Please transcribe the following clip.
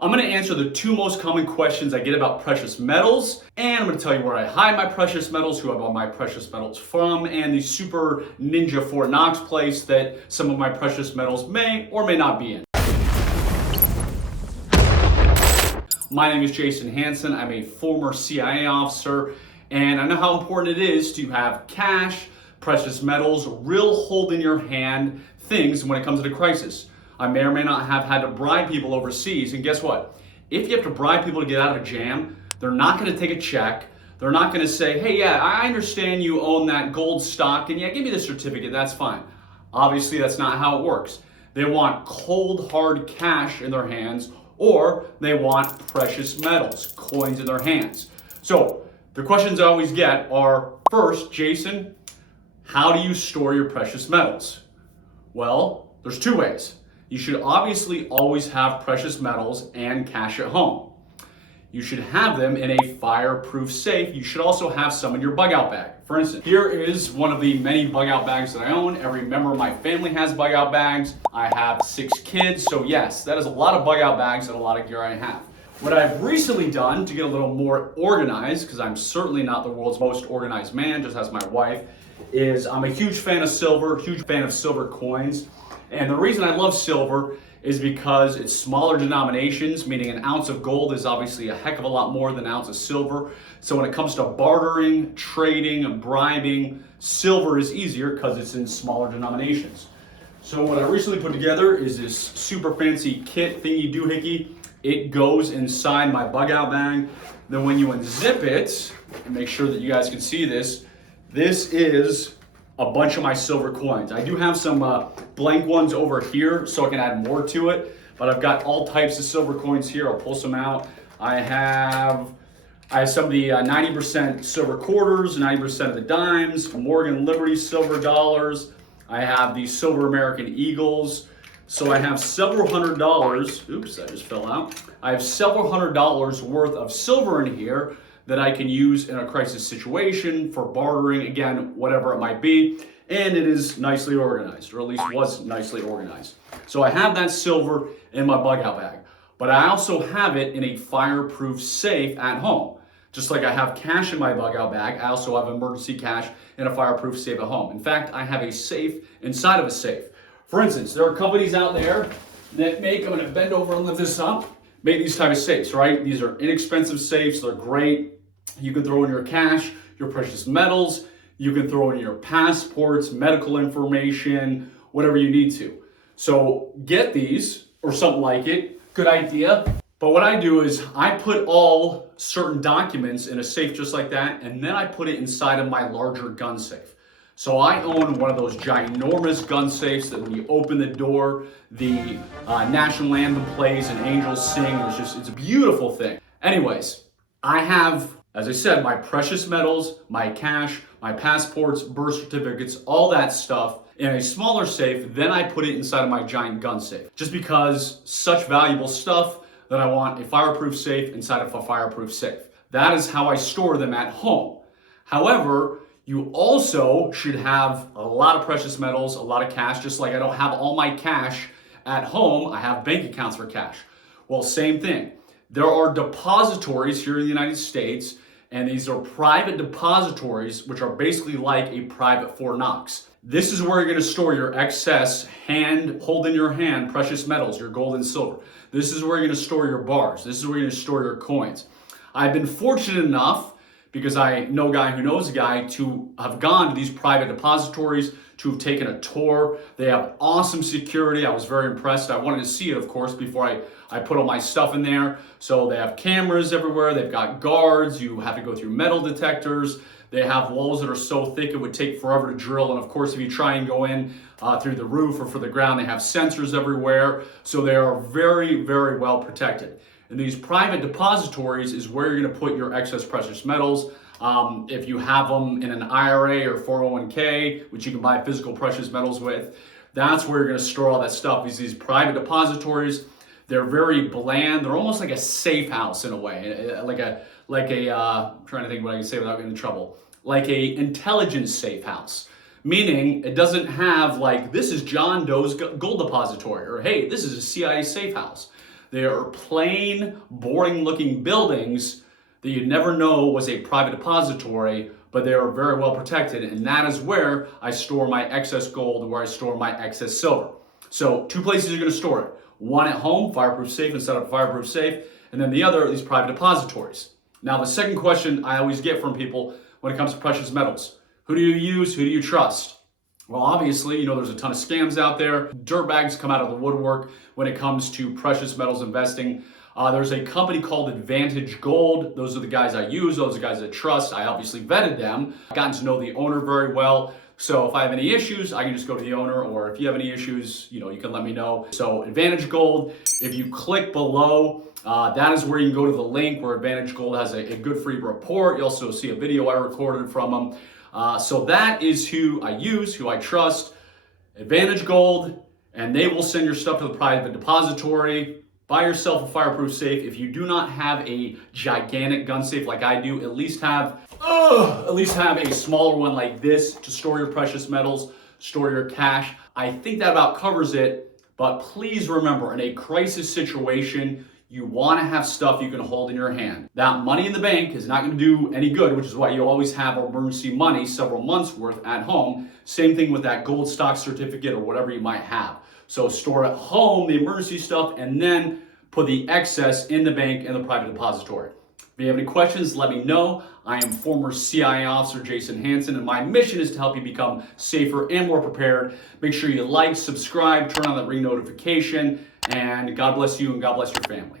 I'm going to answer the two most common questions I get about precious metals, and I'm going to tell you where I hide my precious metals, who I bought my precious metals from, and the super ninja Fort Knox place that some of my precious metals may or may not be in. My name is Jason Hanson. I'm a former CIA officer, and I know how important it is to have cash, precious metals, real hold in your hand things when it comes to the crisis. I may or may not have had to bribe people overseas, and guess what? If you have to bribe people to get out of a jam, they're not going to take a check. They're not going to say, hey, yeah, I understand you own that gold stock, and yeah, give me the certificate, that's fine. Obviously, that's not how it works. They want cold, hard cash in their hands, or they want precious metals, coins in their hands. So the questions I always get are, first, Jason, how do you store your precious metals? Well, there's two ways. You should obviously always have precious metals and cash at home. You should have them in a fireproof safe. You should also have some in your bug out bag. For instance, here is one of the many bug out bags that I own. Every member of my family has bug out bags. I have 6 kids, so yes, that is a lot of bug out bags and a lot of gear I have. What I've recently done to get a little more organized, because I'm certainly not the world's most organized man, just as my wife, is I'm a huge fan of silver, huge fan of silver coins. And the reason I love silver is because it's smaller denominations, meaning an ounce of gold is obviously a heck of a lot more than an ounce of silver. So when it comes to bartering, trading, and bribing, silver is easier because it's in smaller denominations. So what I recently put together is this super fancy kit thingy doohickey. It goes inside my bug out bag. Then when you unzip it, and make sure that you guys can see this, this is a bunch of my silver coins. I do have some blank ones over here so I can add more to it, but I've got all types of silver coins here. I'll pull some out. I have some of the 90% silver quarters, 90% of the dimes, Morgan Liberty silver dollars. I have the silver American Eagles. So I have several $100s. Oops, that just fell out. I have several $100s worth of silver in here that I can use in a crisis situation for bartering, again, whatever it might be. And it is nicely organized, or at least was nicely organized. So I have that silver in my bug out bag, but I also have it in a fireproof safe at home. Just like I have cash in my bug out bag, I also have emergency cash in a fireproof safe at home. In fact, I have a safe inside of a safe. For instance, there are companies out there that make, I'm gonna bend over and lift this up, make these type of safes, right? These are inexpensive safes, they're great. You can throw in your cash, your precious metals, you can throw in your passports, medical information, whatever you need to. So get these or something like it, good idea. But what I do is I put all certain documents in a safe just like that, and then I put it inside of my larger gun safe. So I own one of those ginormous gun safes that when you open the door, the national anthem plays and angels sing. It's a beautiful thing. Anyways, I have, as I said, my precious metals, my cash, my passports, birth certificates, all that stuff in a smaller safe. Then I put it inside of my giant gun safe. Just because such valuable stuff that I want a fireproof safe inside of a fireproof safe. That is how I store them at home. However, you also should have a lot of precious metals, a lot of cash, just like I don't have all my cash at home. I have bank accounts for cash. Well, same thing. There are depositories here in the United States, and these are private depositories, which are basically like a private Fort Knox. This is where you're going to store your excess hold in your hand precious metals, your gold and silver. This is where you're going to store your bars. This is where you're going to store your coins. I've been fortunate enough, because I know a guy who knows a guy, to have gone to these private depositories, to have taken a tour. They have awesome security. I was very impressed. I wanted to see it, of course, before I put all my stuff in there. So they have cameras everywhere. They've got guards. You have to go through metal detectors. They have walls that are so thick it would take forever to drill. And of course, if you try and go in through the roof or for the ground, they have sensors everywhere. So they are very, very well protected. And these private depositories is where you're going to put your excess precious metals. If you have them in an IRA or 401k, which you can buy physical precious metals with, that's where you're going to store all that stuff. These private depositories, they're very bland. They're almost like a safe house in a way, I'm trying to think what I can say without getting in trouble, like a intelligence safe house. Meaning it doesn't have like, this is John Doe's gold depository, or hey, this is a CIA safe house. They are plain, boring looking buildings that you'd never know was a private depository, but they are very well protected, and that is where I store my excess gold, where I store my excess silver. So 2 places you're going to store it. One at home, fireproof safe, and set up a fireproof safe, and then the other are these private depositories. Now the second question I always get from people when it comes to precious metals: who do you use? Who do you trust? Well, obviously, there's a ton of scams out there. Dirtbags come out of the woodwork when it comes to precious metals investing. There's a company called Advantage Gold. Those are the guys I use. Those are the guys I trust. I obviously vetted them. I've gotten to know the owner very well. So if I have any issues, I can just go to the owner, or if you have any issues, you can let me know. So Advantage Gold, if you click below, that is where you can go to the link where Advantage Gold has a good free report. You also see a video I recorded from them. So that is who I use, who I trust, Advantage Gold, and they will send your stuff to the private depository. Buy yourself a fireproof safe. If you do not have a gigantic gun safe like I do, at least have a smaller one like this to store your precious metals, store your cash. I think that about covers it, but please remember, in a crisis situation, you want to have stuff you can hold in your hand. That money in the bank is not going to do any good, which is why you always have emergency money, several months worth at home. Same thing with that gold stock certificate or whatever you might have. So store at home the emergency stuff and then put the excess in the bank in the private depository. If you have any questions, let me know. I am former CIA officer Jason Hanson, and my mission is to help you become safer and more prepared. Make sure you like, subscribe, turn on that ring notification, and God bless you and God bless your family.